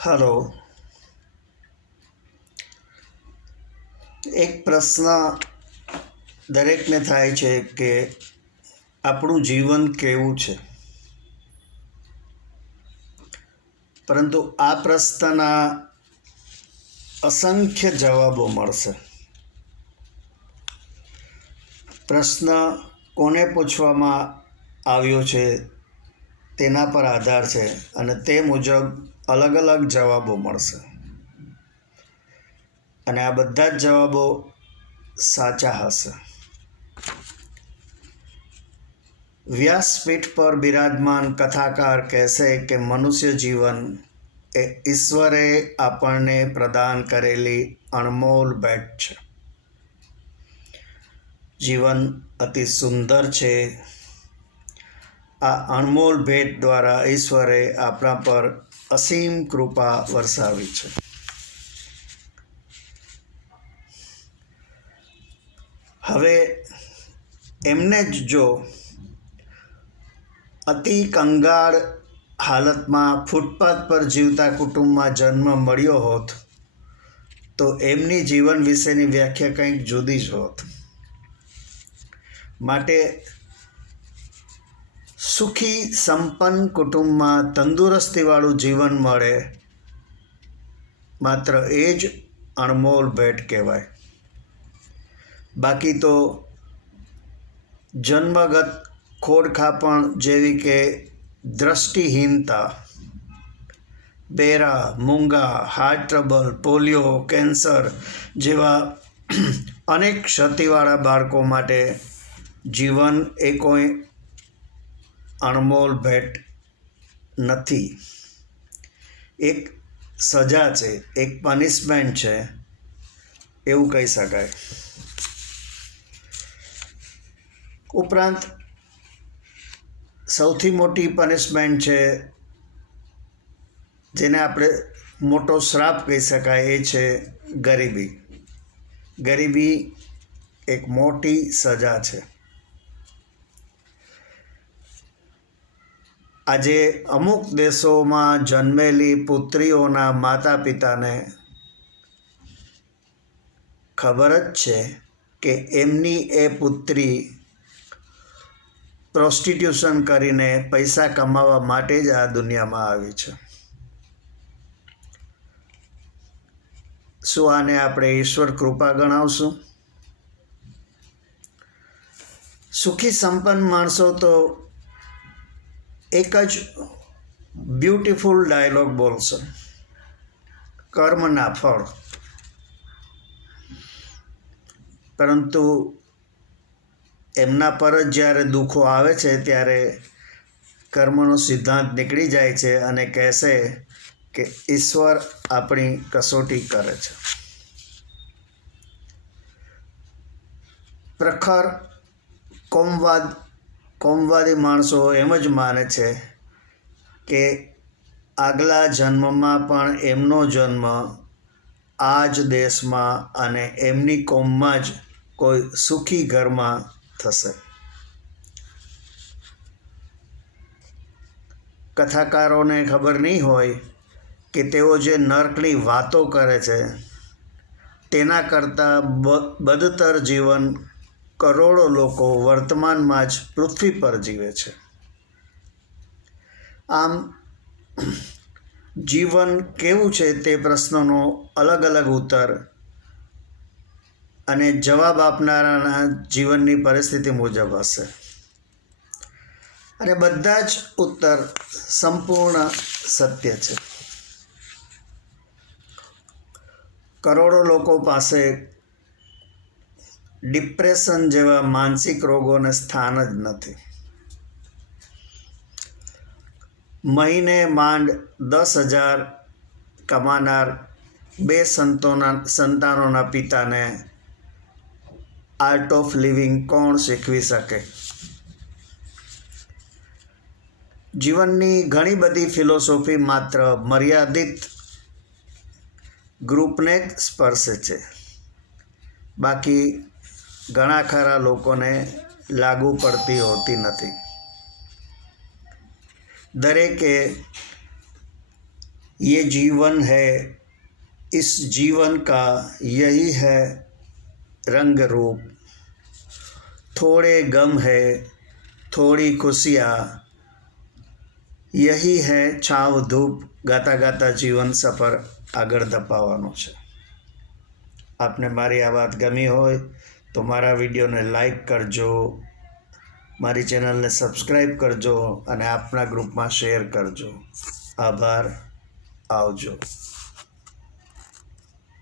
Hello. એક પ્રશ્ન દરેકને થાય છે કે આપણું જીવન કેવું છે, પરંતુ આ પ્રશ્નના અસંખ્ય જવાબો મળશે. પ્રશ્ન કોને પૂછવામાં આવ્યો છે તેના પર આધાર છે અને તે મુજબ અલગ અલગ જવાબો મળશે, અને આ બધા જ જવાબો સાચા હશે. વ્યાસપીઠ પર બિરાજમાન કથાકાર કહેશે કે મનુષ્ય જીવન એ ઈશ્વરે આપણને પ્રદાન કરેલી અણમોલ ભેટ છે. જીવન અતિ સુંદર છે. આ અણમોલ ભેટ દ્વારા ઈશ્વરે આપણા પર અસીમ કૃપા વરસાવી છે. હવે એમને જ જો અતિ કંગાળ હાલતમાં ફૂટપાથ પર જીવતા કુટુંબમાં જન્મ મળ્યો હોત તો એમની જીવન વિશેની વ્યાખ્યા કંઈક જુદી જ હોત. માટે સુખી સંપન્ન કુટુંબમાં તંદુરસ્તીવાળું જીવન મળે, માત્ર એ જ અણમોલ ભેટ કહેવાય. બાકી તો જન્મગત ખોડખાપણ જેવી કે દ્રષ્ટિહીનતા, બેરા, મૂંગા, હાર્ટ ટ્રબલ, પોલિયો, કેન્સર જેવા અનેક ક્ષતિવાળા બાળકો માટે જીવન એ કોઈ અણમોલ ભેટ નથી. એક સજા છે, એક પનિશમેન્ટ છે એવું કહી શકાય. ઉપરાંત સૌથી મોટી પનિશમેન્ટ છે, જેને આપણે મોટો શ્રાપ કહી શકાય, એ છે ગરીબી. ગરીબી એક મોટી સજા છે. આજે અમુક દેશોમાં જન્મેલી પુત્રીઓના માતા પિતાને ખબર જ છે કે એમની એ પુત્રી પ્રોસ્ટિટ્યુશન કરીને પૈસા કમાવા માટે જ આ દુનિયામાં આવી છે. શું આને આપણે ઈશ્વર કૃપા ગણાવશું? સુખી સંપન્ન માણસો તો એક જ બ્યુટીફુલ ડાયલોગ બોલશે, કર્મના ફળ. પરંતુ એમના પર જ જ્યારે દુઃખો આવે છે ત્યારે કર્મનો સિદ્ધાંત નીકળી જાય છે અને કહેશે કે ઈશ્વર આપણી કસોટી કરે છે. પ્રખર કોમવાદી માણસો એમ જ માને છે કે આગલા જન્મમાં પણ એમનો જન્મ આ જ દેશમાં અને એમની કોમમાં જ કોઈ સુખી ઘરમાં થશે. કથાકારોને ખબર નહીં હોય કે તેઓ જે નર્કની વાતો કરે છે તેના કરતાં બદતર જીવન કરોડો લોકો વર્તમાનમાં જ પૃથ્વી પર જીવે છે. આમ જીવન કેવું છે તે પ્રશ્નનો અલગ અલગ ઉત્તર અને જવાબ આપનારાના જીવનની પરિસ્થિતિ મુજબ હશે, અને બધા જ ઉત્તર સંપૂર્ણ સત્ય છે. કરોડો લોકો પાસે ડિપ્રેશન જેવા માનસિક રોગોને સ્થાન જ નથી. મહિને માંડ 10,000 કમાનાર 2 સંતાનોના પિતાને આર્ટ ઓફ લિવિંગ કોણ શીખવી શકે? જીવનની ઘણી બધી ફિલોસોફી માત્ર મર્યાદિત ગ્રુપને જ સ્પર્શે છે, બાકી ઘણા ખરા લોકોને लागू पड़ती होती नहीं। दरेके ये जीवन है, इस जीवन का यही है रंग रूप। थोड़े गम है, थोड़ी खुशियाँ, यही है छाव धूप। गाता गाता जीवन सफ़र આગળ ધપાવવાનો છે। આપને મારી આ વાત ગમી હોય તો મારા વિડીયોને લાઈક કરજો, મારી ચેનલને સબસ્ક્રાઈબ કરજો અને આપના ગ્રુપમાં શેર કરજો। આભાર, આવજો।